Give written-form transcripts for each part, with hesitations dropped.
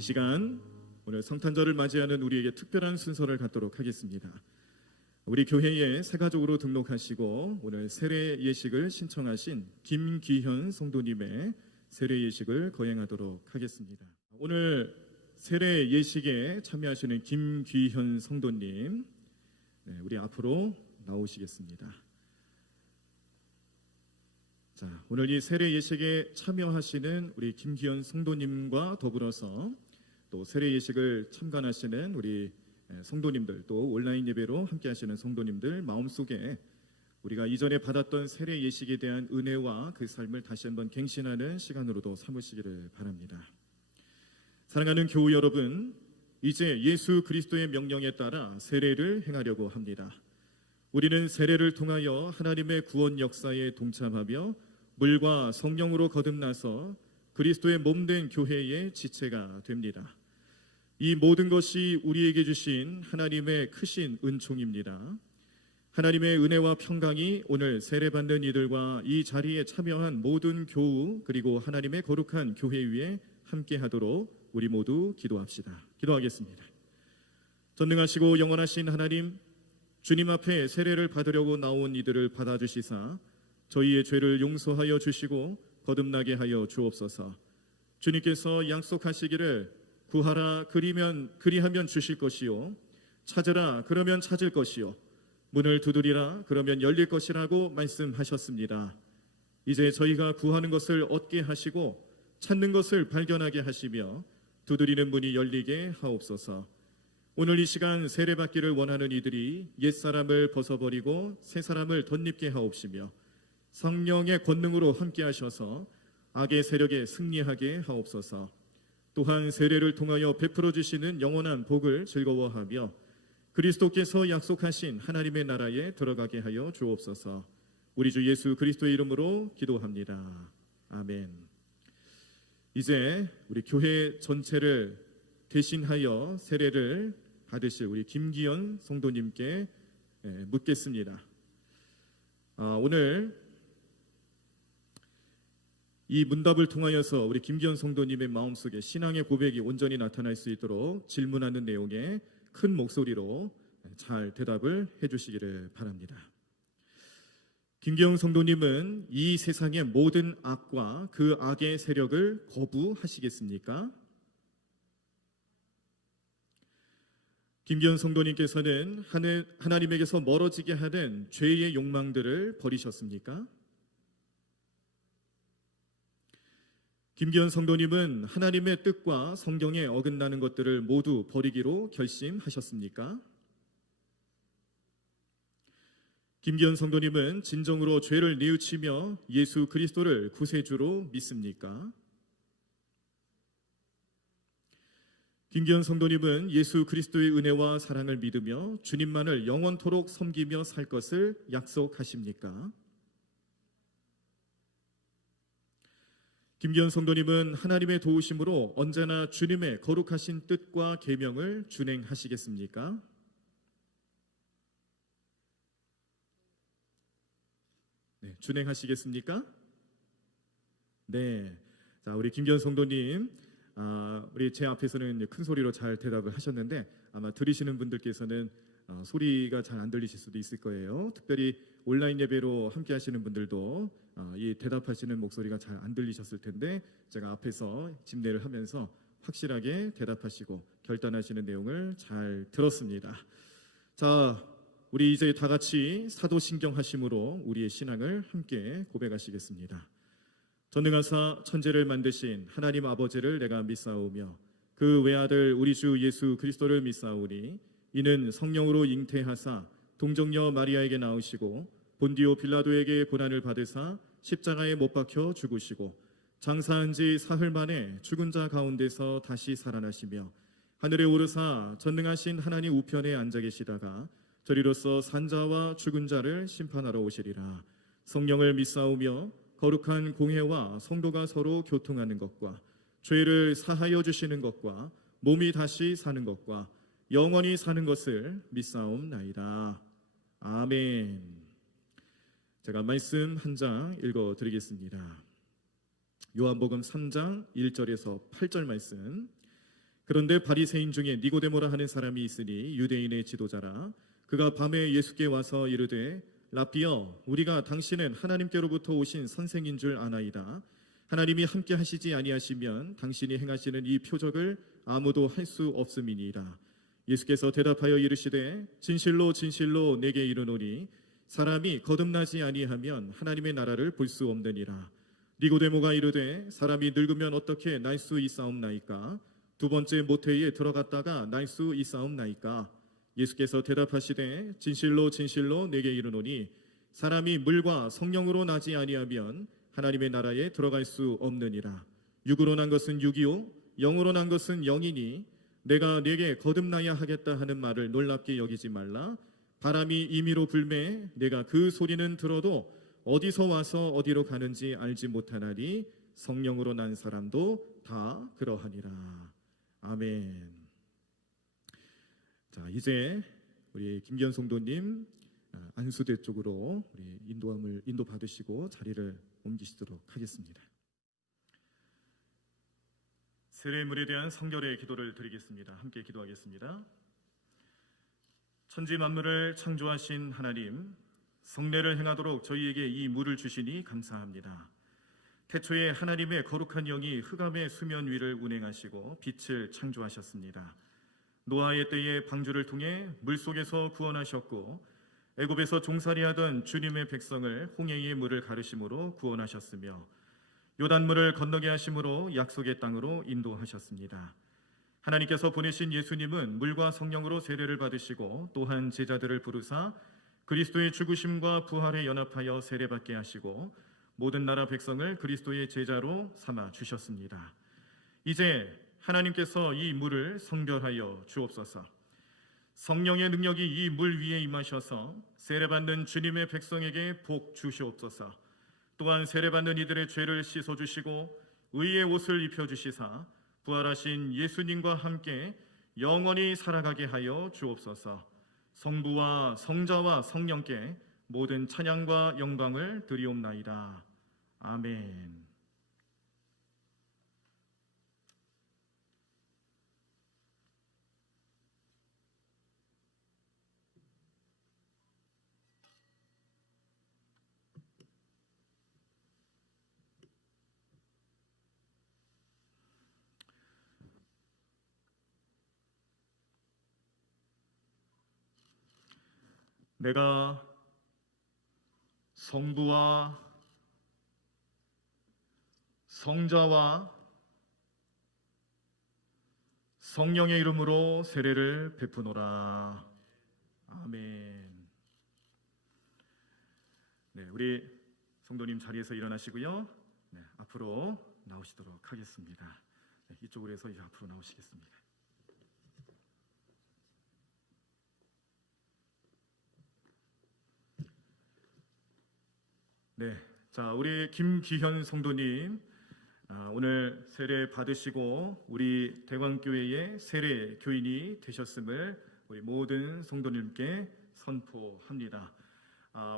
이 시간 오늘 성탄절을 맞이하는 우리에게 특별한 순서를 갖도록 하겠습니다. 우리 교회에 새가족으로 등록하시고 오늘 세례 예식을 신청하신 김귀현 성도님의 세례 예식을 거행하도록 하겠습니다. 오늘 세례 예식에 참여하시는 김귀현 성도님, 우리 앞으로 나오시겠습니다. 자, 오늘 이 세례 예식에 참여하시는 우리 김귀현 성도님과 더불어서 또 세례 예식을 참관하시는 우리 성도님들, 또 온라인 예배로 함께 하시는 성도님들 마음속에 우리가 이전에 받았던 세례 예식에 대한 은혜와 그 삶을 다시 한번 갱신하는 시간으로도 삼으시기를 바랍니다. 사랑하는 교우 여러분, 이제 예수 그리스도의 명령에 따라 세례를 행하려고 합니다. 우리는 세례를 통하여 하나님의 구원 역사에 동참하며 물과 성령으로 거듭나서 그리스도의 몸된 교회의 지체가 됩니다. 이 모든 것이 우리에게 주신 하나님의 크신 은총입니다. 하나님의 은혜와 평강이 오늘 세례받는 이들과 이 자리에 참여한 모든 교우 그리고 하나님의 거룩한 교회 위에 함께하도록 우리 모두 기도합시다. 기도하겠습니다. 전능하시고 영원하신 하나님, 주님 앞에 세례를 받으려고 나온 이들을 받아주시사 저희의 죄를 용서하여 주시고 거듭나게 하여 주옵소서. 주님께서 약속하시기를 구하라 그리하면 주실 것이요, 찾으라 그러면 찾을 것이요, 문을 두드리라 그러면 열릴 것이라고 말씀하셨습니다. 이제 저희가 구하는 것을 얻게 하시고 찾는 것을 발견하게 하시며 두드리는 문이 열리게 하옵소서. 오늘 이 시간 세례받기를 원하는 이들이 옛사람을 벗어버리고 새사람을 덧입게 하옵시며 성령의 권능으로 함께 하셔서 악의 세력에 승리하게 하옵소서. 또한 세례를 통하여 베풀어 주시는 영원한 복을 즐거워하며 그리스도께서 약속하신 하나님의 나라에 들어가게 하여 주옵소서. 우리 주 예수 그리스도의 이름으로 기도합니다. 아멘. 이제 우리 교회 전체를 대신하여 세례를 받으실 우리 김기현 성도님께 묻겠습니다. 오늘 이 문답을 통하여서 우리 김기현 성도님의 마음속에 신앙의 고백이 온전히 나타날 수 있도록 질문하는 내용에 큰 목소리로 잘 대답을 해주시기를 바랍니다. 김기현 성도님은 이 세상의 모든 악과 그 악의 세력을 거부하시겠습니까? 김기현 성도님께서는 하나님에게서 멀어지게 하는 죄의 욕망들을 버리셨습니까? 김기현 성도님은 하나님의 뜻과 성경에 어긋나는 것들을 모두 버리기로 결심하셨습니까? 김기현 성도님은 진정으로 죄를 뉘우치며 예수 그리스도를 구세주로 믿습니까? 김기현 성도님은 예수 그리스도의 은혜와 사랑을 믿으며 주님만을 영원토록 섬기며 살 것을 약속하십니까? 김기현 성도님은 하나님의 도우심으로 언제나 주님의 거룩하신 뜻과 계명을 준행하시겠습니까? 네, 준행하시겠습니까? 네. 자, 우리 김기현 성도님, 우리 제 앞에서는 큰 소리로 잘 대답을 하셨는데 아마 들으시는 분들께서는 소리가 잘 안 들리실 수도 있을 거예요. 특별히 온라인 예배로 함께 하시는 분들도 이 대답하시는 목소리가 잘 안 들리셨을 텐데 제가 앞에서 집례를 하면서 확실하게 대답하시고 결단하시는 내용을 잘 들었습니다. 자, 우리 이제 다 같이 사도신경하심으로 우리의 신앙을 함께 고백하시겠습니다. 전능하사 천지를 만드신 하나님 아버지를 내가 믿사오며 그 외아들 우리 주 예수 그리스도를 믿사오니 이는 성령으로 잉태하사 동정녀 마리아에게 나으시고 본디오 빌라도에게 고난을 받으사 십자가에 못 박혀 죽으시고 장사한 지 사흘 만에 죽은 자 가운데서 다시 살아나시며 하늘에 오르사 전능하신 하나님 우편에 앉아 계시다가 저리로서 산자와 죽은 자를 심판하러 오시리라. 성령을 믿사오며 거룩한 공회와 성도가 서로 교통하는 것과 죄를 사하여 주시는 것과 몸이 다시 사는 것과 영원히 사는 것을 믿사옵나이다. 아멘. 제가 말씀 한 장 읽어드리겠습니다. 요한복음 3장 1절에서 8절 말씀. 그런데 바리새인 중에 니고데모라 하는 사람이 있으니 유대인의 지도자라. 그가 밤에 예수께 와서 이르되 라삐여, 우리가 당신은 하나님께로부터 오신 선생인 줄 아나이다. 하나님이 함께 하시지 아니하시면 당신이 행하시는 이 표적을 아무도 할 수 없음이니이다. 예수께서 대답하여 이르시되 진실로 진실로 내게 이르노니 사람이 거듭나지 아니하면 하나님의 나라를 볼 수 없느니라. 니고데모가 이르되 사람이 늙으면 어떻게 날 수 있사옵나이까? 두 번째 모태에 들어갔다가 날 수 있사옵나이까? 예수께서 대답하시되 진실로 진실로 내게 이르노니 사람이 물과 성령으로 나지 아니하면 하나님의 나라에 들어갈 수 없느니라. 육으로 난 것은 육이요 영으로 난 것은 영이니 내가 네게 거듭나야 하겠다 하는 말을 놀랍게 여기지 말라. 바람이 임의로 불매 내가 그 소리는 들어도 어디서 와서 어디로 가는지 알지 못하나니 성령으로 난 사람도 다 그러하니라. 아멘. 자, 이제 우리 김기현 성도님 안수대 쪽으로 우리 인도 받으시고 자리를 옮기시도록 하겠습니다. 세례물에 대한 성결의 기도를 드리겠습니다. 함께 기도하겠습니다. 천지 만물을 창조하신 하나님, 성례를 행하도록 저희에게 이 물을 주시니 감사합니다. 태초에 하나님의 거룩한 영이 흑암의 수면 위를 운행하시고 빛을 창조하셨습니다. 노아의 때에 방주를 통해 물속에서 구원하셨고 애굽에서 종살이하던 주님의 백성을 홍해의 물을 가르심으로 구원하셨으며 요단물을 건너게 하심으로 약속의 땅으로 인도하셨습니다. 하나님께서 보내신 예수님은 물과 성령으로 세례를 받으시고 또한 제자들을 부르사 그리스도의 죽으심과 부활에 연합하여 세례받게 하시고 모든 나라 백성을 그리스도의 제자로 삼아 주셨습니다. 이제 하나님께서 이 물을 성결하여 주옵소서. 성령의 능력이 이 물 위에 임하셔서 세례받는 주님의 백성에게 복 주시옵소서. 또한 세례받는 이들의 죄를 씻어주시고 의의 옷을 입혀주시사 부활하신 예수님과 함께 영원히 살아가게 하여 주옵소서. 성부와 성자와 성령께 모든 찬양과 영광을 드리옵나이다. 아멘. 내가 성부와 성자와 성령의 이름으로 세례를 베푸노라. 아멘. 네, 우리 성도님 자리에서 일어나시고요. 네, 앞으로 나오시도록 하겠습니다. 네, 이쪽으로 해서 이제 앞으로 나오시겠습니다. 네, 자, 우리 김기현 성도님 오늘 세례 받으시고 우리 대광교회의 세례 교인이 되셨음을 우리 모든 성도님께 선포합니다.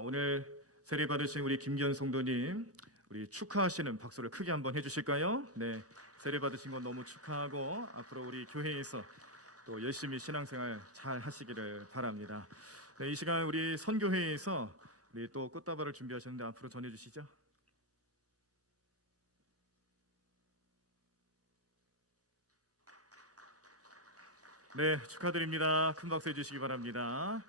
오늘 세례 받으신 우리 김기현 성도님, 우리 축하하시는 박수를 크게 한번 해주실까요? 네, 세례 받으신 건 너무 축하하고 앞으로 우리 교회에서 또 열심히 신앙생활 잘 하시기를 바랍니다. 네, 이 시간 우리 선교회에서 우리 또 꽃다발을 준비하셨는데 앞으로 전해주시죠. 네, 축하드립니다. 큰 박수 해주시기 바랍니다.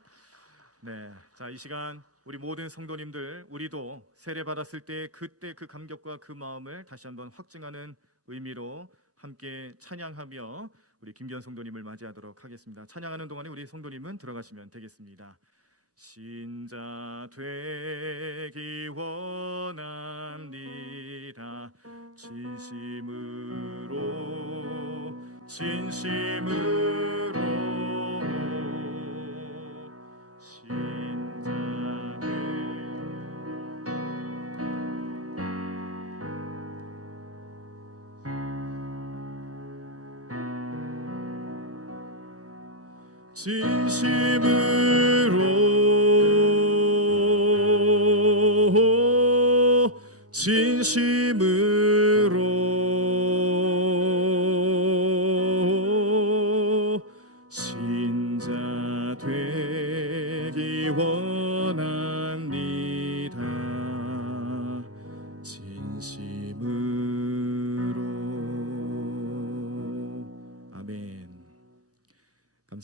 네, 자, 이 시간 우리 모든 성도님들, 우리도 세례 받았을 때 그때 그 감격과 그 마음을 다시 한번 확증하는 의미로 함께 찬양하며 우리 김기현 성도님을 맞이하도록 하겠습니다. 찬양하는 동안에 우리 성도님은 들어가시면 되겠습니다. 신자 되기 원합니다. 진심으로 진심으로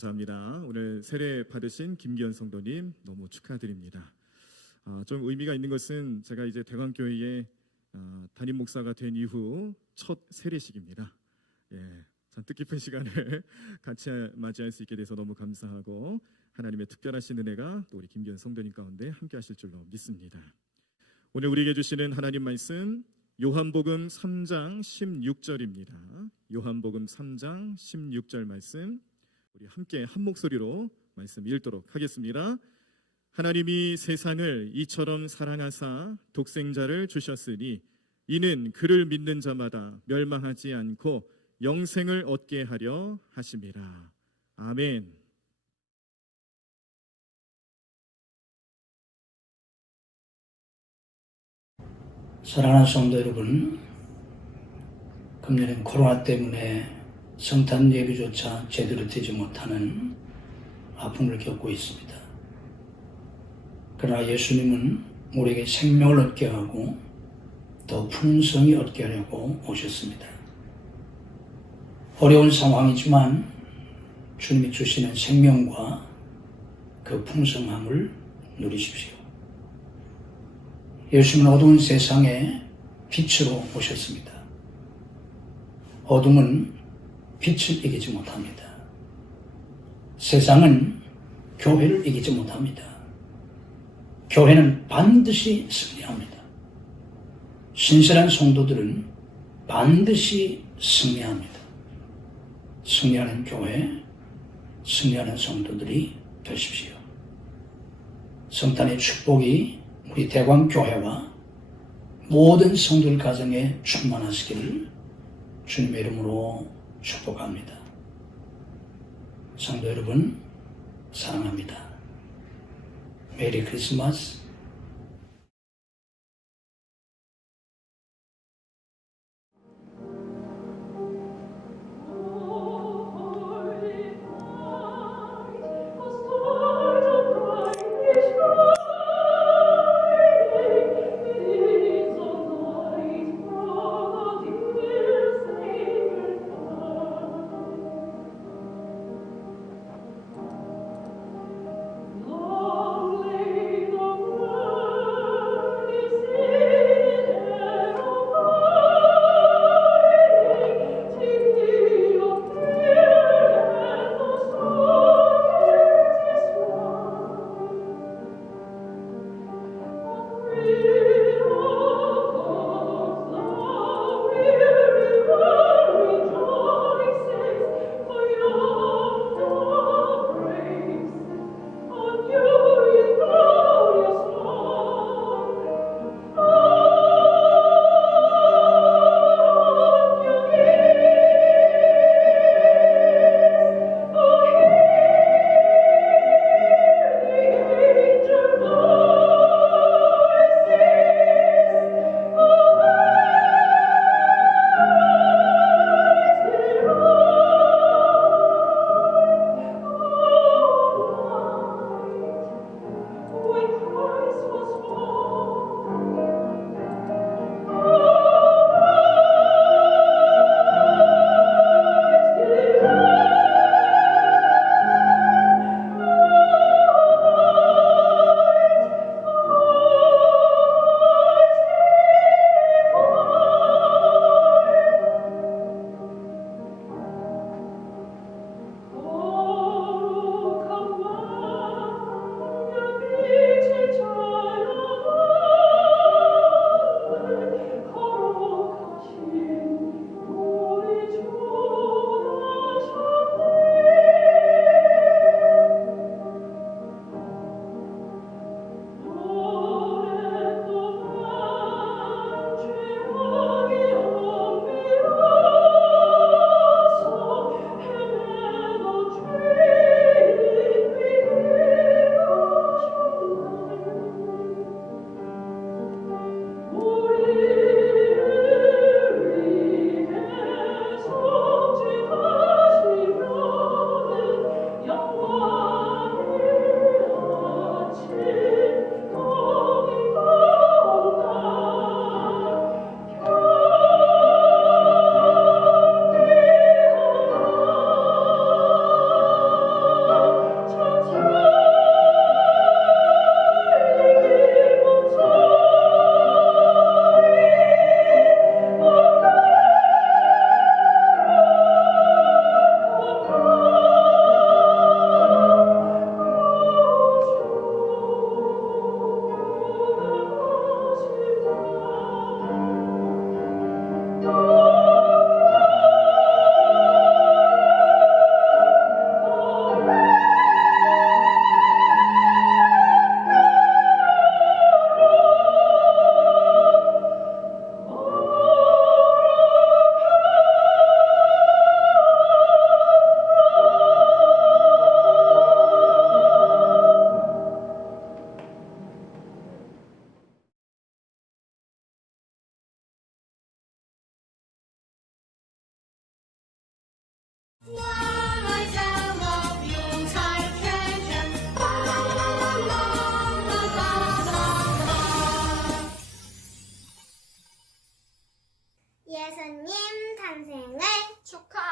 감사합니다. 오늘 세례 받으신 김기현 성도님 너무 축하드립니다. 좀 의미가 있는 것은 제가 이제 대광교회에 담임 목사가 된 이후 첫 세례식입니다. 예, 참 뜻깊은 시간을 같이 맞이할 수 있게 돼서 너무 감사하고 하나님의 특별하신 은혜가 또 우리 김기현 성도님 가운데 함께 하실 줄로 믿습니다. 오늘 우리에게 주시는 하나님 말씀 요한복음 3장 16절입니다. 요한복음 3장 16절 말씀 우리 함께 한 목소리로 말씀 읽도록 하겠습니다. 하나님이 세상을 이처럼 사랑하사 독생자를 주셨으니 이는 그를 믿는 자마다 멸망하지 않고 영생을 얻게 하려 하심이라. 아멘. 사랑하는 성도 여러분, 금년엔 코로나 때문에 성탄 예배조차 제대로 되지 못하는 아픔을 겪고 있습니다. 그러나 예수님은 우리에게 생명을 얻게 하고 더 풍성히 얻게 하려고 오셨습니다. 어려운 상황이지만 주님이 주시는 생명과 그 풍성함을 누리십시오. 예수님은 어두운 세상에 빛으로 오셨습니다. 어둠은 빛을 이기지 못합니다. 세상은 교회를 이기지 못합니다. 교회는 반드시 승리합니다. 신실한 성도들은 반드시 승리합니다. 승리하는 교회, 승리하는 성도들이 되십시오. 성탄의 축복이 우리 대광교회와 모든 성도들 가정에 충만하시기를 주님의 이름으로 축복합니다. 성도 여러분, 사랑합니다. 메리 크리스마스. Long lay the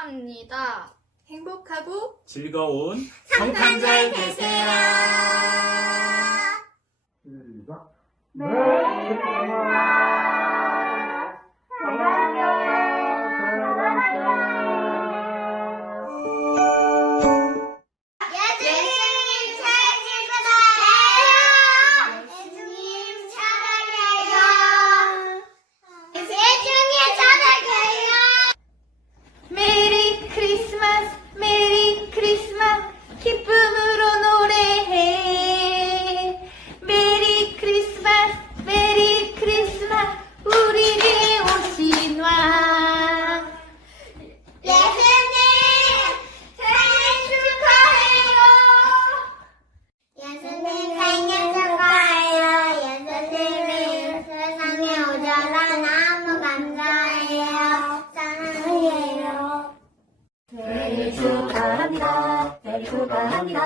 축하합니다. 행복하고 즐거운 성탄절 되세요. 예수님 생일 축하해요. 예수님 사랑해요. 예수님 사랑해요. 메리 크리스마스 메리 크리스마스 기쁨으로 노래해 메리 크리스마스 우리에게 오신 왕 예수님 생일 축하해요. 예수님 생일 축하해요. 예수님이 세상에 오셔서 너무 감사해요. 사랑해요. 생일 축하합니다. 생일 축하합니다.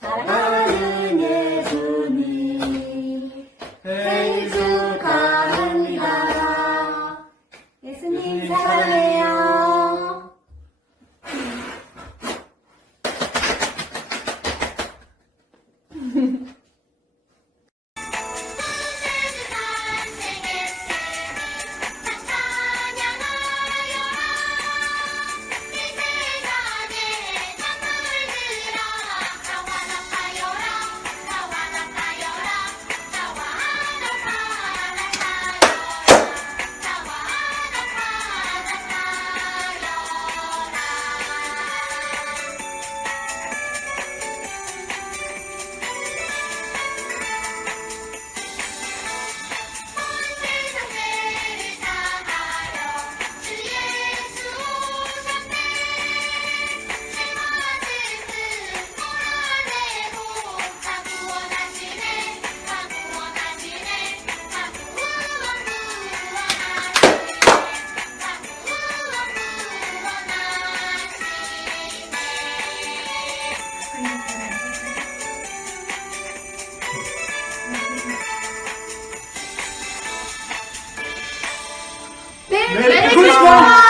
사랑하는 예수님 생일 축하합니다. 예수님 사랑해요. 메리 크리스마스!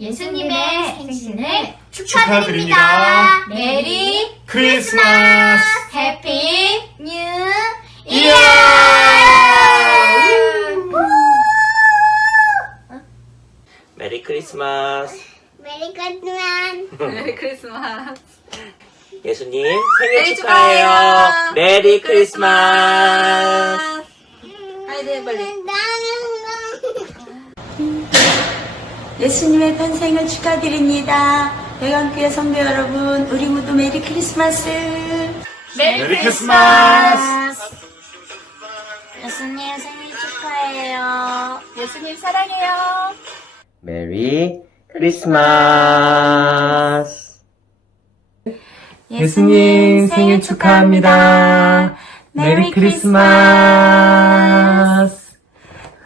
예수님의 생신을 축하드립니다. 메리 크리스마스! 해피 뉴 이어! 메리 크리스마스. 메리 크리스마스. 메리 크리스마스. 예수님 생일 축하해요. 메리 크리스마스. 하이드 빨리. 예수님의 탄생을 축하드립니다. 대강교회 성도 여러분, 우리 모두 메리 크리스마스. 메리 크리스마스! 예수님 생일 축하해요. 예수님 사랑해요. 메리 크리스마스. 예수님 생일 축하합니다. 메리 크리스마스.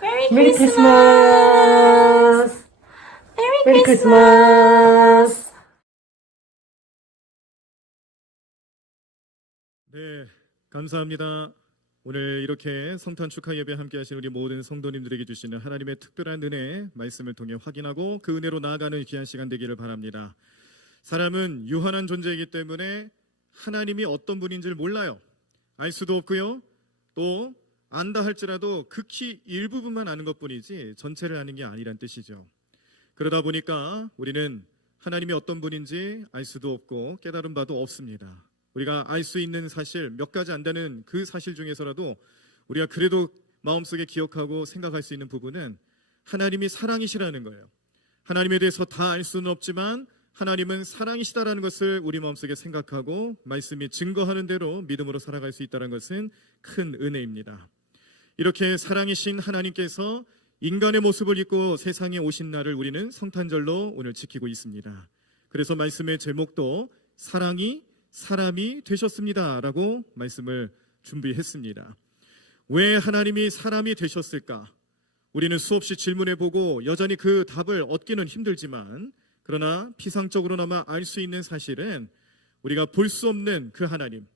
메리 크리스마스. 메리 크리스마스. 네, 감사합니다. 오늘 이렇게 성탄 축하 예배 함께 하신 우리 모든 성도님들에게 주시는 하나님의 특별한 은혜 말씀을 통해 확인하고 그 은혜로 나아가는 귀한 시간 되기를 바랍니다. 사람은 유한한 존재이기 때문에 하나님이 어떤 분인지를 몰라요. 알 수도 없고요. 또 안다 할지라도 극히 일부분만 아는 것뿐이지 전체를 아는 게 아니란 뜻이죠. 그러다 보니까 우리는 하나님이 어떤 분인지 알 수도 없고 깨달은 바도 없습니다. 우리가 알 수 있는 사실 몇 가지 안다는 그 사실 중에서라도 우리가 그래도 마음속에 기억하고 생각할 수 있는 부분은 하나님이 사랑이시라는 거예요. 하나님에 대해서 다 알 수는 없지만 하나님은 사랑이시다라는 것을 우리 마음속에 생각하고 말씀이 증거하는 대로 믿음으로 살아갈 수 있다는 것은 큰 은혜입니다. 이렇게 사랑이신 하나님께서 인간의 모습을 입고 세상에 오신 날을 우리는 성탄절로 오늘 지키고 있습니다. 그래서 말씀의 제목도 사랑이 사람이 되셨습니다 라고 말씀을 준비했습니다. 왜 하나님이 사람이 되셨을까? 우리는 수없이 질문해보고 여전히 그 답을 얻기는 힘들지만 그러나 피상적으로나마 알 수 있는 사실은 우리가 볼 수 없는 그 하나님,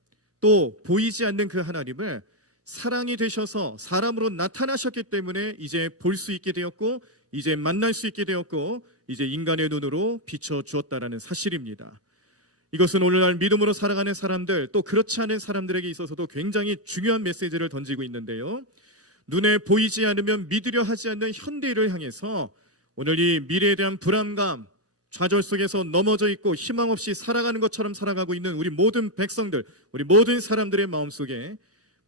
또 보이지 않는 그 하나님을 사랑이 되셔서 사람으로 나타나셨기 때문에 이제 볼 수 있게 되었고 이제 만날 수 있게 되었고 이제 인간의 눈으로 비춰주었다라는 사실입니다. 이것은 오늘날 믿음으로 살아가는 사람들 또 그렇지 않은 사람들에게 있어서도 굉장히 중요한 메시지를 던지고 있는데요. 눈에 보이지 않으면 믿으려 하지 않는 현대를 향해서 오늘 이 미래에 대한 불안감, 좌절 속에서 넘어져 있고 희망 없이 살아가는 것처럼 살아가고 있는 우리 모든 백성들, 우리 모든 사람들의 마음속에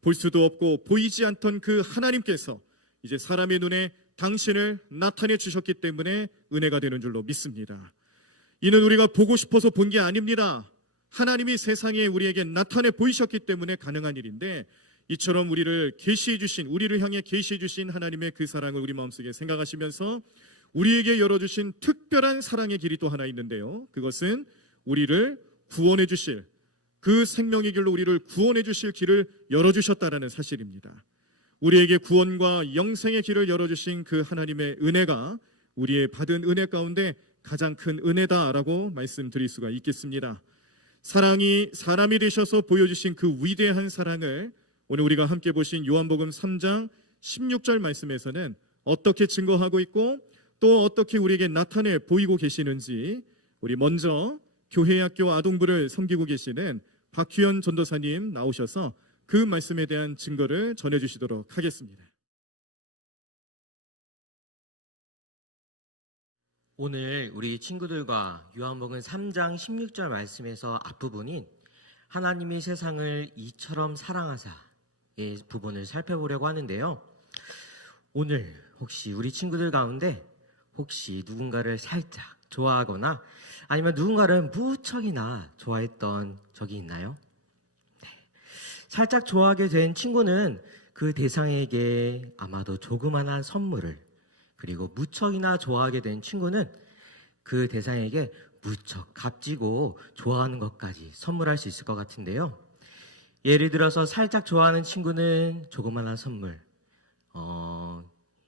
볼 수도 없고 보이지 않던 그 하나님께서 이제 사람의 눈에 당신을 나타내 주셨기 때문에 은혜가 되는 줄로 믿습니다. 이는 우리가 보고 싶어서 본 게 아닙니다. 하나님이 세상에 우리에게 나타내 보이셨기 때문에 가능한 일인데 이처럼 우리를 계시해 주신, 우리를 향해 계시해 주신 하나님의 그 사랑을 우리 마음속에 생각하시면서 우리에게 열어주신 특별한 사랑의 길이 또 하나 있는데요. 그것은 우리를 구원해 주실, 그 생명의 길로 우리를 구원해 주실 길을 열어주셨다라는 사실입니다. 우리에게 구원과 영생의 길을 열어주신 그 하나님의 은혜가 우리의 받은 은혜 가운데 가장 큰 은혜다라고 말씀드릴 수가 있겠습니다. 사랑이 사람이 되셔서 보여주신 그 위대한 사랑을 오늘 우리가 함께 보신 요한복음 3장 16절 말씀에서는 어떻게 증거하고 있고 또 어떻게 우리에게 나타내 보이고 계시는지 우리 먼저 교회학교 아동부를 섬기고 계시는 박휘연 전도사님 나오셔서 그 말씀에 대한 증거를 전해주시도록 하겠습니다. 오늘 우리 친구들과 요한복음 3장 16절 말씀에서 앞부분인 하나님이 세상을 이처럼 사랑하사의 부분을 살펴보려고 하는데요. 오늘 혹시 우리 친구들 가운데 혹시 누군가를 살짝 좋아하거나 아니면 누군가를 무척이나 좋아했던 적이 있나요? 네. 살짝 좋아하게 된 친구는 그 대상에게 아마도 조그만한 선물을, 그리고 무척이나 좋아하게 된 친구는 그 대상에게 무척 값지고 좋아하는 것까지 선물할 수 있을 것 같은데요. 예를 들어서 살짝 좋아하는 친구는 조그만한 선물,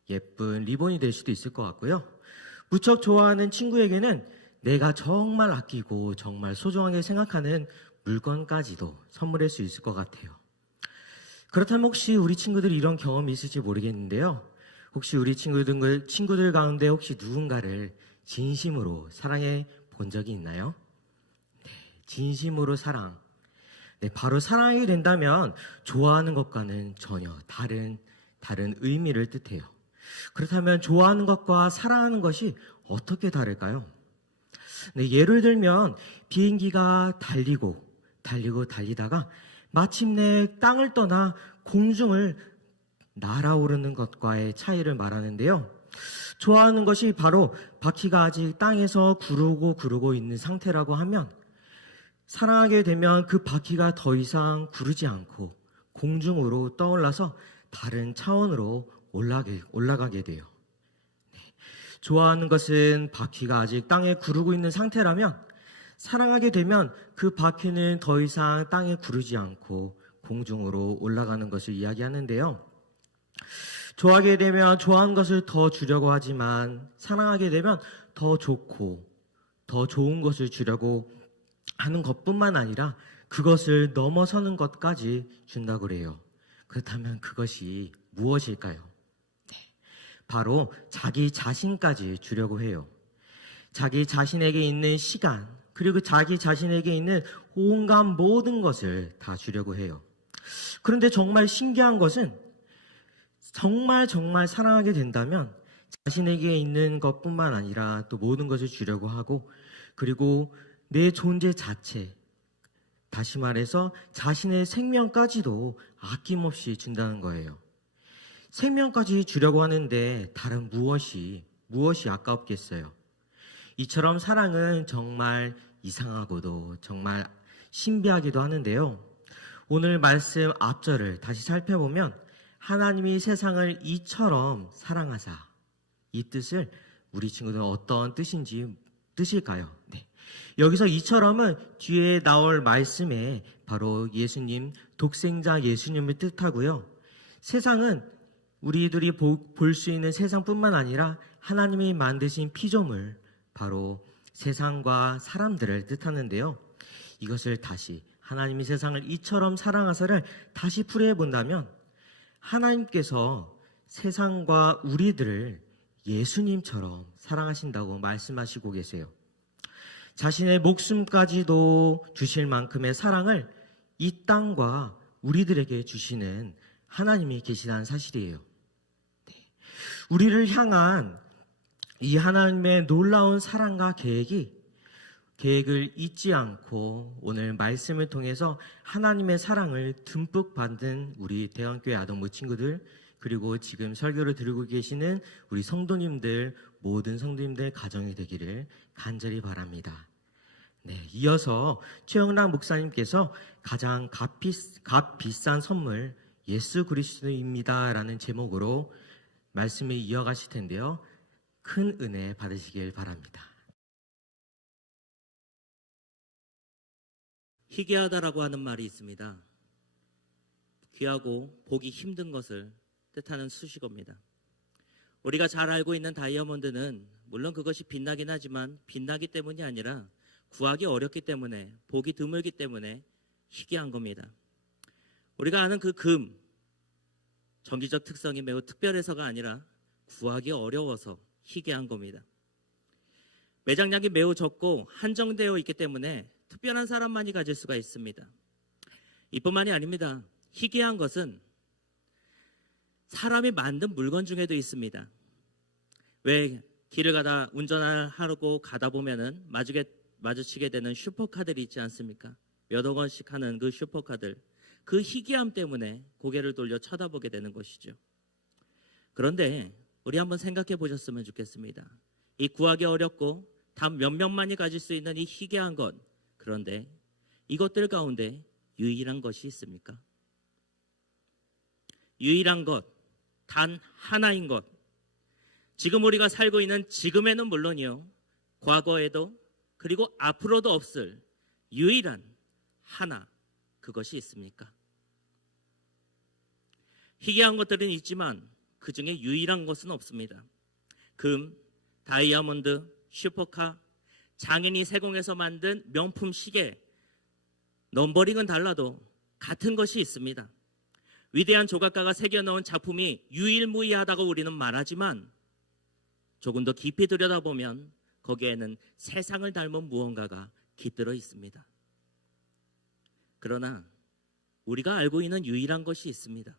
예쁜 리본이 될 수도 있을 것 같고요. 무척 좋아하는 친구에게는 내가 정말 아끼고 정말 소중하게 생각하는 물건까지도 선물할 수 있을 것 같아요. 그렇다면 혹시 우리 친구들이 이런 경험이 있을지 모르겠는데요. 혹시 우리 친구들 가운데 혹시 누군가를 진심으로 사랑해 본 적이 있나요? 네, 진심으로 사랑. 네, 바로 사랑하게 된다면 좋아하는 것과는 전혀 다른 의미를 뜻해요. 그렇다면 좋아하는 것과 사랑하는 것이 어떻게 다를까요? 네, 예를 들면 비행기가 달리다가 마침내 땅을 떠나 공중을 날아오르는 것과의 차이를 말하는데요. 좋아하는 것이 바로 바퀴가 아직 땅에서 구르고 있는 상태라고 하면, 사랑하게 되면 그 바퀴가 더 이상 구르지 않고 공중으로 떠올라서 다른 차원으로 올라가게 돼요. 네. 좋아하는 것은 바퀴가 아직 땅에 구르고 있는 상태라면, 사랑하게 되면 그 바퀴는 더 이상 땅에 구르지 않고 공중으로 올라가는 것을 이야기하는데요. 좋아하게 되면 좋아하는 것을 더 주려고 하지만, 사랑하게 되면 더 좋고 더 좋은 것을 주려고 하는 것뿐만 아니라 그것을 넘어서는 것까지 준다고 그래요. 그렇다면 그것이 무엇일까요? 네, 바로 자기 자신까지 주려고 해요. 자기 자신에게 있는 시간, 그리고 자기 자신에게 있는 온갖 모든 것을 다 주려고 해요. 그런데 정말 신기한 것은, 정말 사랑하게 된다면 자신에게 있는 것뿐만 아니라 또 모든 것을 주려고 하고, 그리고 내 존재 자체, 다시 말해서 자신의 생명까지도 아낌없이 준다는 거예요. 생명까지 주려고 하는데 다른 무엇이 아깝겠어요? 이처럼 사랑은 정말 이상하고도 정말 신비하기도 하는데요. 오늘 말씀 앞절을 다시 살펴보면, 하나님이 세상을 이처럼 사랑하사, 이 뜻을 우리 친구들은 어떤 뜻일까요? 네. 여기서 이처럼은 뒤에 나올 말씀에 바로 예수님, 독생자 예수님을 뜻하고요. 세상은 우리들이 볼 수 있는 세상뿐만 아니라 하나님이 만드신 피조물, 바로 세상과 사람들을 뜻하는데요. 이것을 다시 하나님이 세상을 이처럼 사랑하사를 다시 풀이해 본다면, 하나님께서 세상과 우리들을 예수님처럼 사랑하신다고 말씀하시고 계세요. 자신의 목숨까지도 주실 만큼의 사랑을 이 땅과 우리들에게 주시는 하나님이 계시다는 사실이에요. 네. 우리를 향한 이 하나님의 놀라운 사랑과 계획을 잊지 않고 오늘 말씀을 통해서 하나님의 사랑을 듬뿍 받은 우리 대한교회 아동부 친구들, 그리고 지금 설교를 들고 계시는 우리 성도님들, 모든 성도님들 가정이 되기를 간절히 바랍니다. 네, 이어서 최영락 목사님께서 가장 값비싼 선물 예수 그리스도입니다 라는 제목으로 말씀을 이어가실 텐데요. 큰 은혜 받으시길 바랍니다. 희귀하다라고 하는 말이 있습니다. 귀하고 보기 힘든 것을 뜻하는 수식어입니다. 우리가 잘 알고 있는 다이아몬드는 물론 그것이 빛나긴 하지만 빛나기 때문이 아니라 구하기 어렵기 때문에, 보기 드물기 때문에 희귀한 겁니다. 우리가 아는 그 금, 전기적 특성이 매우 특별해서가 아니라 구하기 어려워서 희귀한 겁니다. 매장량이 매우 적고 한정되어 있기 때문에 특별한 사람만이 가질 수가 있습니다. 이뿐만이 아닙니다. 희귀한 것은 사람이 만든 물건 중에도 있습니다. 왜 길을 가다 운전을 하고 가다 보면은 마주치게 되는 슈퍼카들이 있지 않습니까? 몇억 원씩 하는 그 슈퍼카들, 그 희귀함 때문에 고개를 돌려 쳐다보게 되는 것이죠. 그런데 우리 한번 생각해 보셨으면 좋겠습니다. 이 구하기 어렵고 단 몇 명만이 가질 수 있는 이 희귀한 것, 그런데 이것들 가운데 유일한 것이 있습니까? 유일한 것, 단 하나인 것, 지금 우리가 살고 있는 지금에는 물론이요, 과거에도 그리고 앞으로도 없을 유일한 하나, 그것이 있습니까? 희귀한 것들은 있지만 그 중에 유일한 것은 없습니다. 금, 다이아몬드, 슈퍼카, 장인이 세공에서 만든 명품 시계, 넘버링은 달라도 같은 것이 있습니다. 위대한 조각가가 새겨넣은 작품이 유일무이하다고 우리는 말하지만 조금 더 깊이 들여다보면 거기에는 세상을 닮은 무언가가 깃들어 있습니다. 그러나 우리가 알고 있는 유일한 것이 있습니다.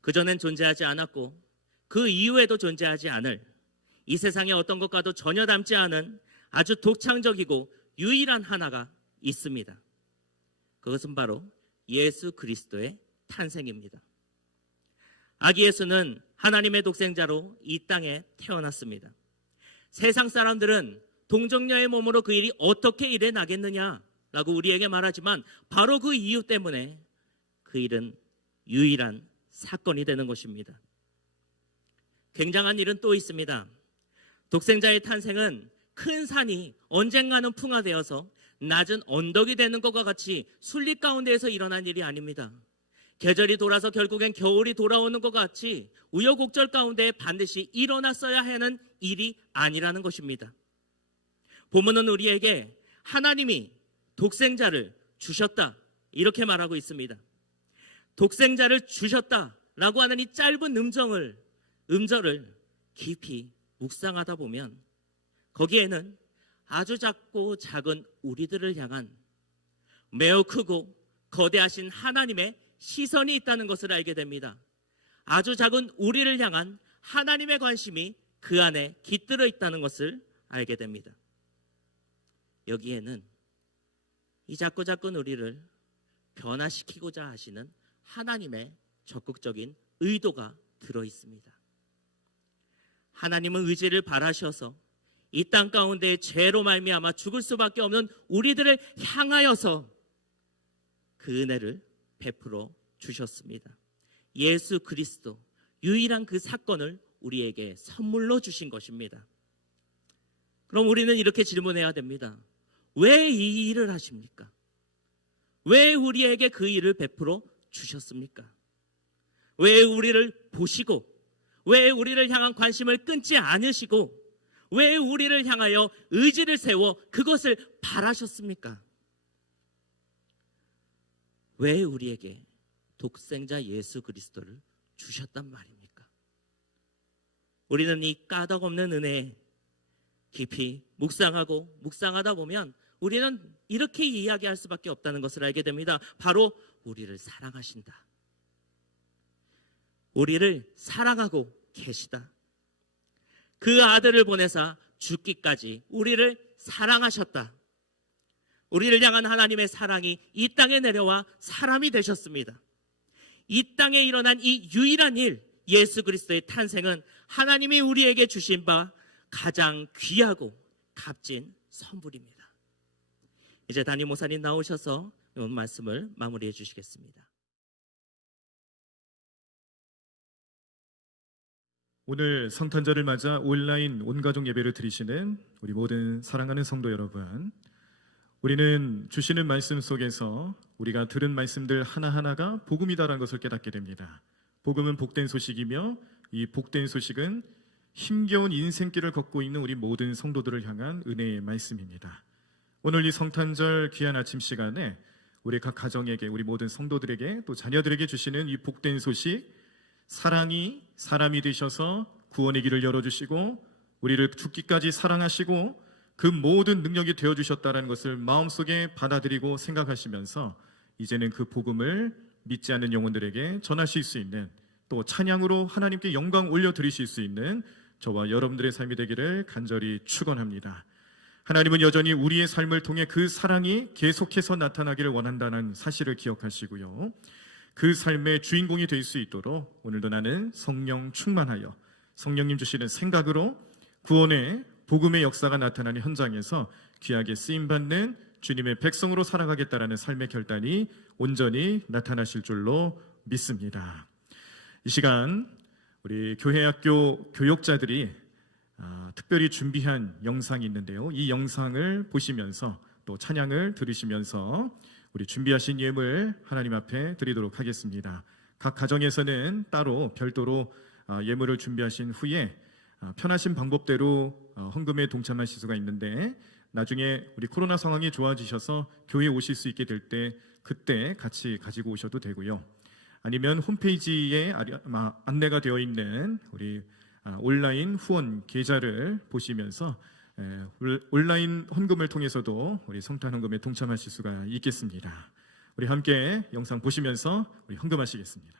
그전엔 존재하지 않았고 그 이후에도 존재하지 않을 이 세상의 어떤 것과도 전혀 닮지 않은 아주 독창적이고 유일한 하나가 있습니다. 그것은 바로 예수 그리스도의 탄생입니다. 아기 예수는 하나님의 독생자로 이 땅에 태어났습니다. 세상 사람들은 동정녀의 몸으로 그 일이 어떻게 일어나겠느냐라고 우리에게 말하지만 바로 그 이유 때문에 그 일은 유일한 사건이 되는 것입니다. 굉장한 일은 또 있습니다. 독생자의 탄생은 큰 산이 언젠가는 풍화되어서 낮은 언덕이 되는 것과 같이 순리 가운데에서 일어난 일이 아닙니다. 계절이 돌아서 결국엔 겨울이 돌아오는 것 같이 우여곡절 가운데 반드시 일어났어야 하는 일이 아니라는 것입니다. 본문은 우리에게 하나님이 독생자를 주셨다 이렇게 말하고 있습니다. 독생자를 주셨다라고 하는 이 짧은 음절을 깊이 묵상하다 보면 거기에는 아주 작고 작은 우리들을 향한 매우 크고 거대하신 하나님의 시선이 있다는 것을 알게 됩니다. 아주 작은 우리를 향한 하나님의 관심이 그 안에 깃들어 있다는 것을 알게 됩니다. 여기에는 이 작고 작은 우리를 변화시키고자 하시는 하나님의 적극적인 의도가 들어 있습니다. 하나님은 의지를 바라셔서 이 땅 가운데 죄로 말미암아 죽을 수밖에 없는 우리들을 향하여서 그 은혜를 베풀어 주셨습니다. 예수 그리스도 유일한 그 사건을 우리에게 선물로 주신 것입니다. 그럼 우리는 이렇게 질문해야 됩니다. 왜 이 일을 하십니까? 왜 우리에게 그 일을 베풀어 주셨습니까? 왜 우리를 보시고 왜 우리를 향한 관심을 끊지 않으시고 왜 우리를 향하여 의지를 세워 그것을 바라셨습니까? 왜 우리에게 독생자 예수 그리스도를 주셨단 말입니까? 우리는 이 까닭없는 은혜에 깊이 묵상하다 보면 우리는 이렇게 이야기할 수밖에 없다는 것을 알게 됩니다. 바로 우리를 사랑하신다. 우리를 사랑하고 계시다. 그 아들을 보내사 죽기까지 우리를 사랑하셨다. 우리를 향한 하나님의 사랑이 이 땅에 내려와 사람이 되셨습니다. 이 땅에 일어난 이 유일한 일, 예수 그리스도의 탄생은 하나님이 우리에게 주신 바 가장 귀하고 값진 선물입니다. 이제 담임 목사님 나오셔서 이 말씀을 마무리해 주시겠습니다. 오늘 성탄절을 맞아 온라인 온가족 예배를 드리시는 우리 모든 사랑하는 성도 여러분, 우리는 주시는 말씀 속에서 우리가 들은 말씀들 하나하나가 복음이다라는 것을 깨닫게 됩니다. 복음은 복된 소식이며 이 복된 소식은 힘겨운 인생길을 걷고 있는 우리 모든 성도들을 향한 은혜의 말씀입니다. 오늘 이 성탄절 귀한 아침 시간에 우리 각 가정에게, 우리 모든 성도들에게 또 자녀들에게 주시는 이 복된 소식, 사랑이 사람이 되셔서 구원의 길을 열어주시고 우리를 죽기까지 사랑하시고 그 모든 능력이 되어주셨다는 것을 마음속에 받아들이고 생각하시면서 이제는 그 복음을 믿지 않는 영혼들에게 전하실 수 있는, 또 찬양으로 하나님께 영광 올려드리실 수 있는 저와 여러분들의 삶이 되기를 간절히 축원합니다. 하나님은 여전히 우리의 삶을 통해 그 사랑이 계속해서 나타나기를 원한다는 사실을 기억하시고요, 그 삶의 주인공이 될 수 있도록 오늘도 나는 성령 충만하여 성령님 주시는 생각으로 구원의 복음의 역사가 나타나는 현장에서 귀하게 쓰임받는 주님의 백성으로 살아가겠다라는 삶의 결단이 온전히 나타나실 줄로 믿습니다. 이 시간 우리 교회학교 교육자들이 특별히 준비한 영상이 있는데요, 이 영상을 보시면서 또 찬양을 들으시면서 우리 준비하신 예물 하나님 앞에 드리도록 하겠습니다. 각 가정에서는 따로 별도로 예물을 준비하신 후에 편하신 방법대로 헌금에 동참하실 수가 있는데, 나중에 우리 코로나 상황이 좋아지셔서 교회에 오실 수 있게 될 때 그때 같이 가지고 오셔도 되고요. 아니면 홈페이지에 안내가 되어 있는 우리 온라인 후원 계좌를 보시면서 온라인 헌금을 통해서도 우리 성탄 헌금에 동참하실 수가 있겠습니다. 우리 함께 영상 보시면서 우리 헌금하시겠습니다.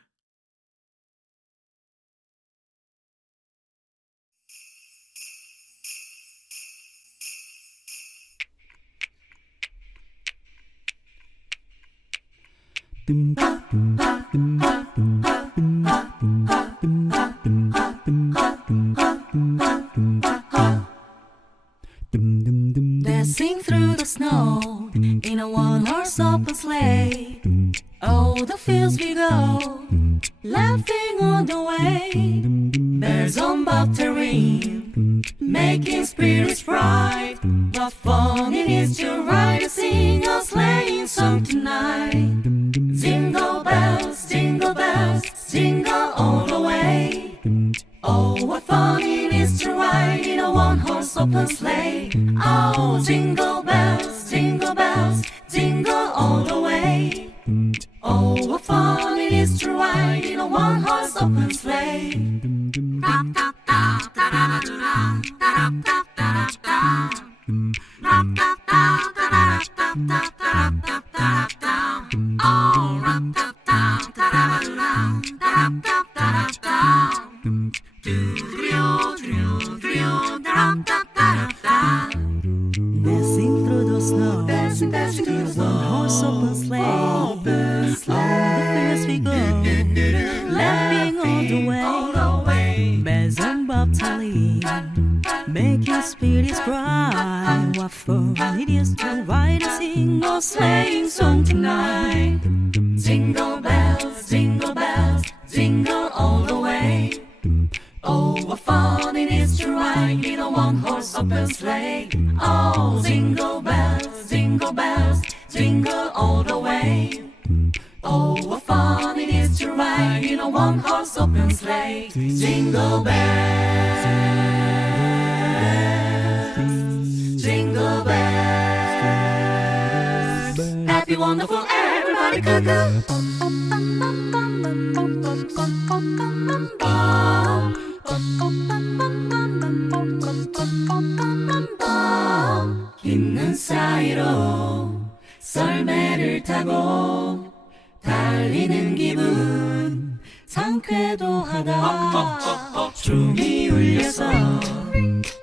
Dancing through the snow in a one-horse open sleigh. Oh, the fields we go, laughing on the way. Bells on bobtail, making spirits bright. What fun it is to ride and sing a sleighing song tonight. Jingle bells, jingle all the way. Oh, what fun it is to ride in a one-horse open sleigh. Oh, jingle bells, jingle all the way. Oh, what fun it is to ride in a one-horse open sleigh. Dancing through the snow, dancing through the one-horse open sleigh. All the fields we go, laughing all the way. Bells on bobtail, making spirits bright. What fun it is to ride and sing a sleighing song tonight. Jingle bells, jingle all the way. Oh, what fun it is to ride in a one-horse open sleigh. Oh, jingle bells, jingle all the way. Oh, what fun it is to ride in a one-horse open sleigh. Jingle bells, jingle bells. Happy, wonderful, everybody, cuckoo. 있는 사이로 썰매를 타고 달리는 기분 상쾌도 하다. 종이 울려서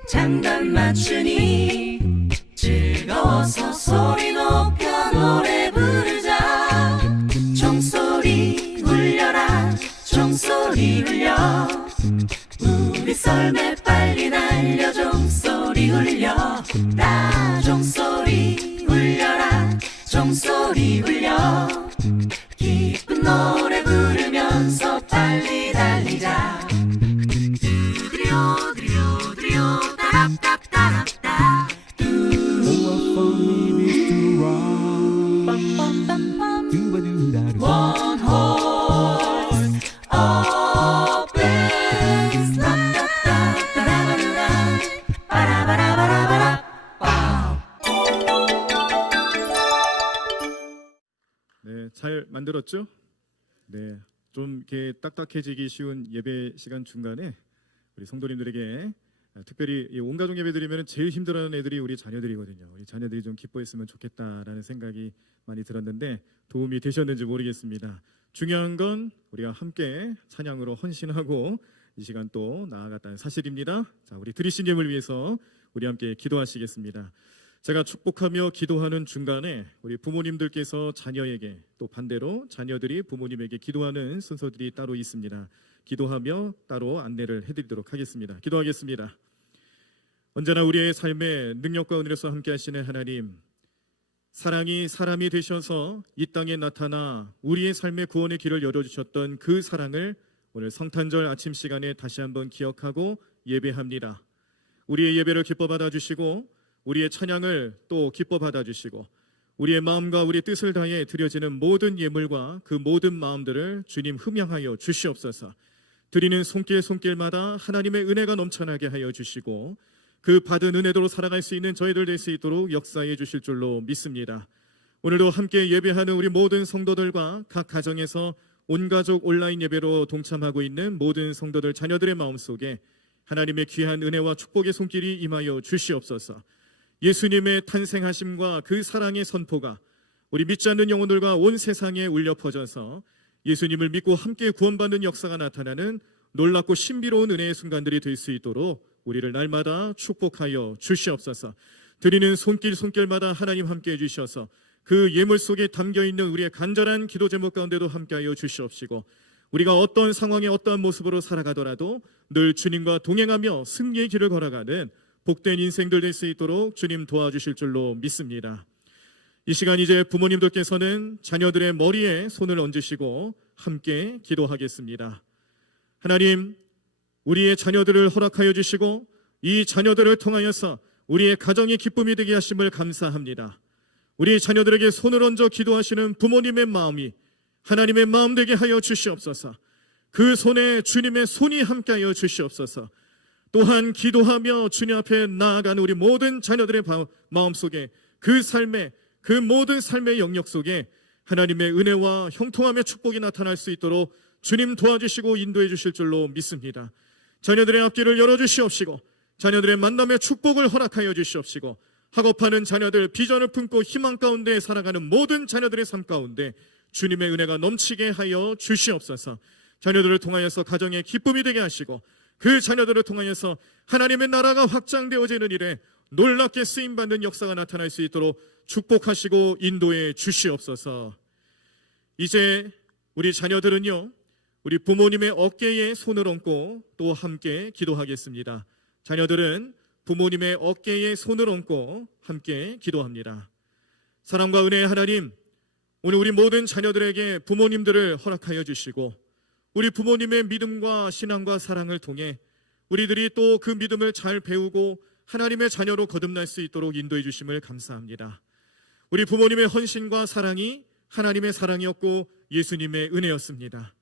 장단 맞추니 즐거워서 소리 높여 노래 부르자. 종소리 울려라, 종소리 울려. 우리 썰매 빨리 날려, 종소리 울려. 나 종소리 울려라, 종소리 울려. 기쁜 노래 부르면서 빨리 달리자. 드리오 드리오 드리오 따랍따랍따랍따. One horse open sleigh. 네, 잘 만들었죠? 네, 좀 이렇게 딱딱해지기 쉬운 예배 시간 중간에 우리 성도님들에게 특별히 이 온가족 예배 드리면 제일 힘들어하는 애들이 우리 자녀들이거든요. 우리 자녀들이 좀 기뻐했으면 좋겠다라는 생각이 많이 들었는데 도움이 되셨는지 모르겠습니다. 중요한 건 우리가 함께 찬양으로 헌신하고 이 시간 또 나아갔다는 사실입니다. 자, 우리 드리신 예물 위해서 우리 함께 기도하시겠습니다. 제가 축복하며 기도하는 중간에 우리 부모님들께서 자녀에게 또 반대로 자녀들이 부모님에게 기도하는 순서들이 따로 있습니다. 기도하며 따로 안내를 해드리도록 하겠습니다. 기도하겠습니다. 언제나 우리의 삶에 능력과 은혜로서 함께 하시는 하나님, 사랑이 사람이 되셔서 이 땅에 나타나 우리의 삶의 구원의 길을 열어주셨던 그 사랑을 오늘 성탄절 아침 시간에 다시 한번 기억하고 예배합니다. 우리의 예배를 기뻐 받아주시고 우리의 찬양을 또 기뻐 받아주시고 우리의 마음과 우리의 뜻을 다해 드려지는 모든 예물과 그 모든 마음들을 주님 흠양하여 주시옵소서. 드리는 손길마다 하나님의 은혜가 넘쳐나게 하여 주시고 그 받은 은혜대로 살아갈 수 있는 저희들 될 수 있도록 역사해 주실 줄로 믿습니다. 오늘도 함께 예배하는 우리 모든 성도들과 각 가정에서 온가족 온라인 예배로 동참하고 있는 모든 성도들 자녀들의 마음속에 하나님의 귀한 은혜와 축복의 손길이 임하여 주시옵소서. 예수님의 탄생하심과 그 사랑의 선포가 우리 믿지 않는 영혼들과 온 세상에 울려 퍼져서 예수님을 믿고 함께 구원받는 역사가 나타나는 놀랍고 신비로운 은혜의 순간들이 될 수 있도록 우리를 날마다 축복하여 주시옵소서. 드리는 손길마다 하나님 함께해 주셔서 그 예물 속에 담겨있는 우리의 간절한 기도 제목 가운데도 함께하여 주시옵시고, 우리가 어떤 상황에 어떠한 모습으로 살아가더라도 늘 주님과 동행하며 승리의 길을 걸어가는 복된 인생들 될 수 있도록 주님 도와주실 줄로 믿습니다. 이 시간 이제 부모님들께서는 자녀들의 머리에 손을 얹으시고 함께 기도하겠습니다. 하나님, 우리의 자녀들을 허락하여 주시고 이 자녀들을 통하여서 우리의 가정이 기쁨이 되게 하심을 감사합니다. 우리 자녀들에게 손을 얹어 기도하시는 부모님의 마음이 하나님의 마음 되게 하여 주시옵소서. 그 손에 주님의 손이 함께하여 주시옵소서. 또한 기도하며 주님 앞에 나아가는 우리 모든 자녀들의 마음속에 그 모든 삶의 영역 속에 하나님의 은혜와 형통함의 축복이 나타날 수 있도록 주님 도와주시고 인도해 주실 줄로 믿습니다. 자녀들의 앞길을 열어주시옵시고 자녀들의 만남의 축복을 허락하여 주시옵시고, 학업하는 자녀들, 비전을 품고 희망 가운데 살아가는 모든 자녀들의 삶 가운데 주님의 은혜가 넘치게 하여 주시옵소서. 자녀들을 통하여서 가정의 기쁨이 되게 하시고 그 자녀들을 통하여서 하나님의 나라가 확장되어지는 일에 놀랍게 쓰임받는 역사가 나타날 수 있도록 축복하시고 인도해 주시옵소서. 이제 우리 자녀들은요, 우리 부모님의 어깨에 손을 얹고 또 함께 기도하겠습니다. 자녀들은 부모님의 어깨에 손을 얹고 함께 기도합니다. 사랑과 은혜의 하나님, 오늘 우리 모든 자녀들에게 부모님들을 허락하여 주시고 우리 부모님의 믿음과 신앙과 사랑을 통해 우리들이 또 그 믿음을 잘 배우고 하나님의 자녀로 거듭날 수 있도록 인도해 주심을 감사합니다. 우리 부모님의 헌신과 사랑이 하나님의 사랑이었고 예수님의 은혜였습니다.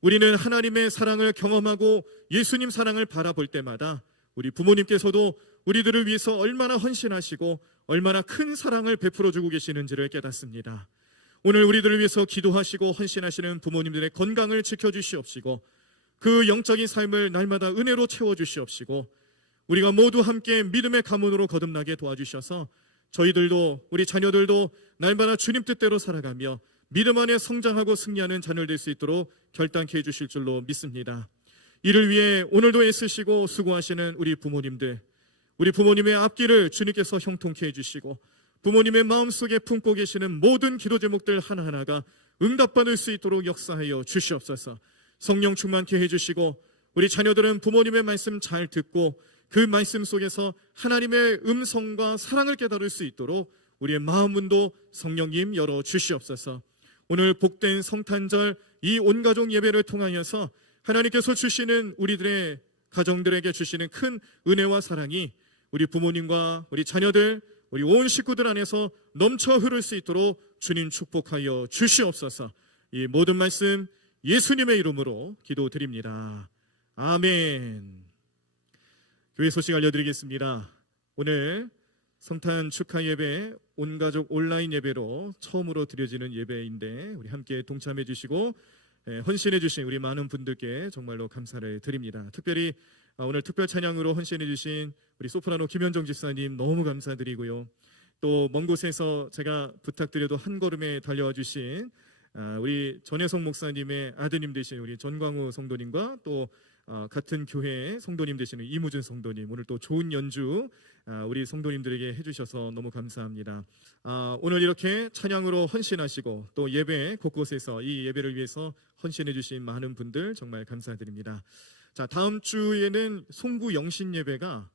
우리는 하나님의 사랑을 경험하고 예수님 사랑을 바라볼 때마다 우리 부모님께서도 우리들을 위해서 얼마나 헌신하시고 얼마나 큰 사랑을 베풀어 주고 계시는지를 깨닫습니다. 오늘 우리들을 위해서 기도하시고 헌신하시는 부모님들의 건강을 지켜주시옵시고 그 영적인 삶을 날마다 은혜로 채워주시옵시고 우리가 모두 함께 믿음의 가문으로 거듭나게 도와주셔서 저희들도 우리 자녀들도 날마다 주님 뜻대로 살아가며 믿음 안에 성장하고 승리하는 자녀들 될 수 있도록 결단케 해주실 줄로 믿습니다. 이를 위해 오늘도 애쓰시고 수고하시는 우리 부모님들, 우리 부모님의 앞길을 주님께서 형통케 해주시고 부모님의 마음속에 품고 계시는 모든 기도 제목들 하나하나가 응답받을 수 있도록 역사하여 주시옵소서. 성령 충만케 해주시고 우리 자녀들은 부모님의 말씀 잘 듣고 그 말씀 속에서 하나님의 음성과 사랑을 깨달을 수 있도록 우리의 마음문도 성령님 열어 주시옵소서. 오늘 복된 성탄절 이 온가족 예배를 통하여서 하나님께서 주시는 우리들의 가정들에게 주시는 큰 은혜와 사랑이 우리 부모님과 우리 자녀들, 우리 온 식구들 안에서 넘쳐 흐를 수 있도록 주님 축복하여 주시옵소서. 이 모든 말씀 예수님의 이름으로 기도드립니다. 아멘. 교회 소식 알려드리겠습니다. 오늘 성탄 축하 예배 온가족 온라인 예배로 처음으로 드려지는 예배인데 우리 함께 동참해 주시고 헌신해 주신 우리 많은 분들께 정말로 감사를 드립니다. 특별히 오늘 특별 찬양으로 헌신해 주신 우리 소프라노 김현정 집사님 너무 감사드리고요. 또 먼 곳에서 제가 부탁드려도 한 걸음에 달려와 주신 우리 전혜성 목사님의 아드님 되신 우리 전광우 성도님과 또 같은 교회의 성도님 되시는 이무준 성도님, 오늘 또 좋은 연주 우리 성도님들에게 해주셔서 너무 감사합니다. 오늘 이렇게 찬양으로 헌신하시고 또 예배 곳곳에서 이 예배를 위해서 헌신해 주신 많은 분들 정말 감사드립니다. 자, 다음 주에는 송구 영신 예배가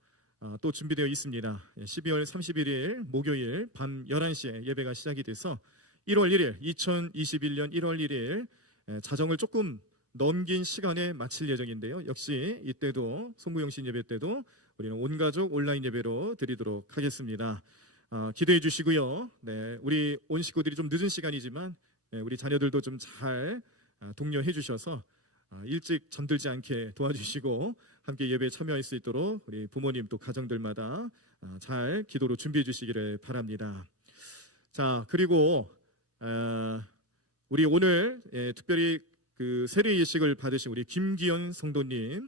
또 준비되어 있습니다. 12월 31일 목요일 밤 11시에 예배가 시작이 돼서 1월 1일 2021년 1월 1일 자정을 조금 넘긴 시간에 마칠 예정인데요. 역시 이때도 송구영신 예배 때도 우리는 온가족 온라인 예배로 드리도록 하겠습니다. 기대해 주시고요. 네, 우리 온 식구들이 좀 늦은 시간이지만 우리 자녀들도 좀 잘 독려해 주셔서 일찍 잠들지 않게 도와주시고 함께 예배에 참여할 수 있도록 우리 부모님 또 가정들마다 잘 기도로 준비해 주시기를 바랍니다. 자, 그리고 우리 오늘 특별히 그 세례 예식을 받으신 우리 김기현 성도님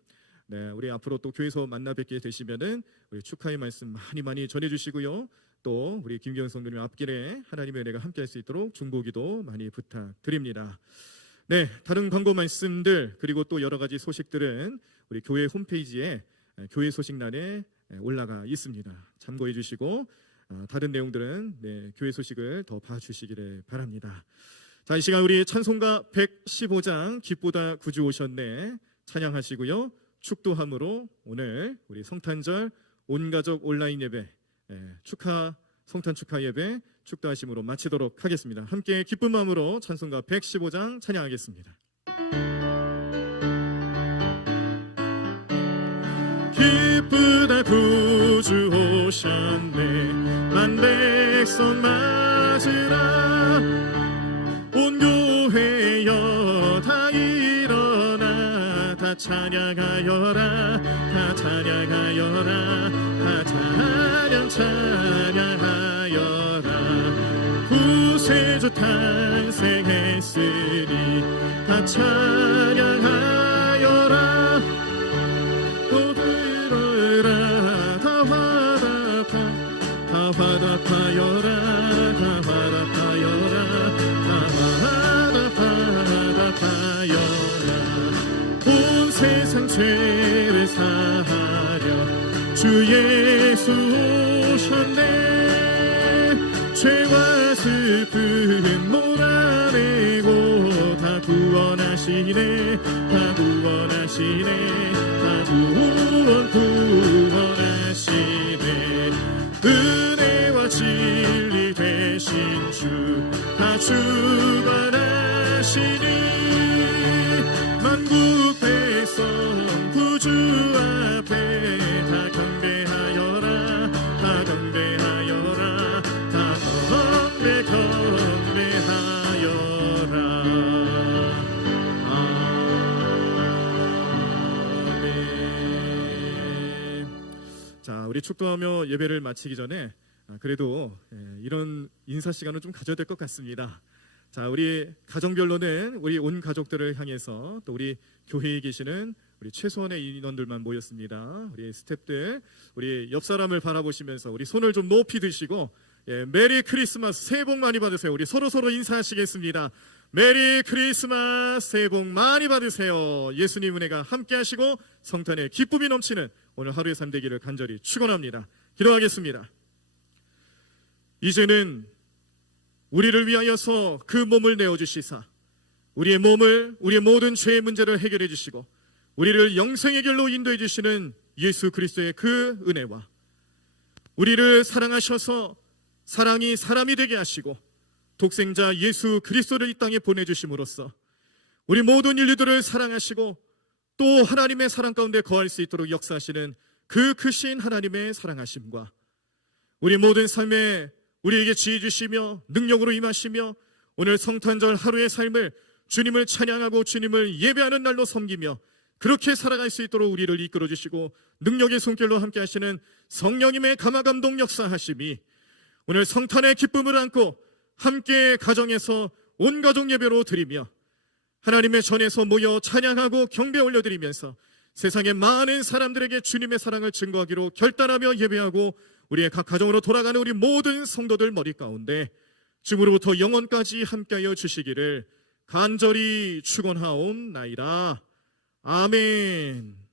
네, 우리 앞으로 또 교회에서 만나 뵙게 되시면은 우리 축하의 말씀 많이 전해주시고요. 또 우리 김기현 성도님 앞길에 하나님의 은혜가 함께할 수 있도록 중보기도 많이 부탁드립니다. 네, 다른 광고 말씀들 그리고 또 여러 가지 소식들은 우리 교회 홈페이지에 교회 소식란에 올라가 있습니다. 참고해 주시고 다른 내용들은 교회 소식을 더 봐주시기를 바랍니다. 자, 이 시간 우리 찬송가 115장 기쁘다 구주 오셨네 찬양하시고요. 축도함으로 오늘 우리 성탄절 온가족 온라인 예배 성탄 축하 예배 축도하심으로 마치도록 하겠습니다. 함께 기쁜 마음으로 찬송가 115장 찬양하겠습니다. 기쁘다 구주 오셨네 만백성 맞으라 온 교회여 다 일어나 다 찬양하여라 다 찬양하여라 다 찬양하여라 구세주 탄생했으니 다 찬양하여라 또 들어라 다 화답하여라 다 화답하여라 온 세상 죄를 사하려 주 예수 오셨네 죄와 슬픔 몰아내고 다 구원하시네 다 구원하시네 다 구원하시네 은혜와 진리 되신 주 다 주관하시니 만국 백성 구주 앞에 다 경배하여라 다 경배하여라 다 경배하여라 아멘. 자, 우리 축도하며 예배를 마치기 전에 그래도 이런 인사 시간은 좀 가져야 될 것 같습니다. 자, 우리 가정별로는 우리 온 가족들을 향해서 또 우리 교회에 계시는 우리 최소한의 인원들만 모였습니다. 우리 스태프들, 우리 옆 사람을 바라보시면서 우리 손을 좀 높이 드시고 메리 크리스마스 새해 복 많이 받으세요. 우리 서로 인사하시겠습니다. 메리 크리스마스 새해 복 많이 받으세요. 예수님 은혜가 함께하시고 성탄의 기쁨이 넘치는 오늘 하루의 삶 되기를 간절히 축원합니다. 기도하겠습니다. 이제는 우리를 위하여서 그 몸을 내어주시사 우리의 모든 죄의 문제를 해결해 주시고 우리를 영생의 길로 인도해 주시는 예수 그리스도의 그 은혜와 우리를 사랑하셔서 사랑이 사람이 되게 하시고 독생자 예수 그리스도를 이 땅에 보내주심으로써 우리 모든 인류들을 사랑하시고 또 하나님의 사랑 가운데 거할 수 있도록 역사하시는 그 크신 하나님의 사랑하심과 우리 모든 삶에 우리에게 지혜 주시며 능력으로 임하시며 오늘 성탄절 하루의 삶을 주님을 찬양하고 주님을 예배하는 날로 섬기며 그렇게 살아갈 수 있도록 우리를 이끌어 주시고 능력의 손길로 함께 하시는 성령님의 감화감동 역사하심이 오늘 성탄의 기쁨을 안고 함께 가정에서 온 가족 예배로 드리며 하나님의 전에서 모여 찬양하고 경배 올려드리면서 세상의 많은 사람들에게 주님의 사랑을 증거하기로 결단하며 예배하고 우리의 각 가정으로 돌아가는 우리 모든 성도들 머리 가운데 지금으로부터 영원까지 함께하여 주시기를 간절히 축원하옵나이다. 아멘.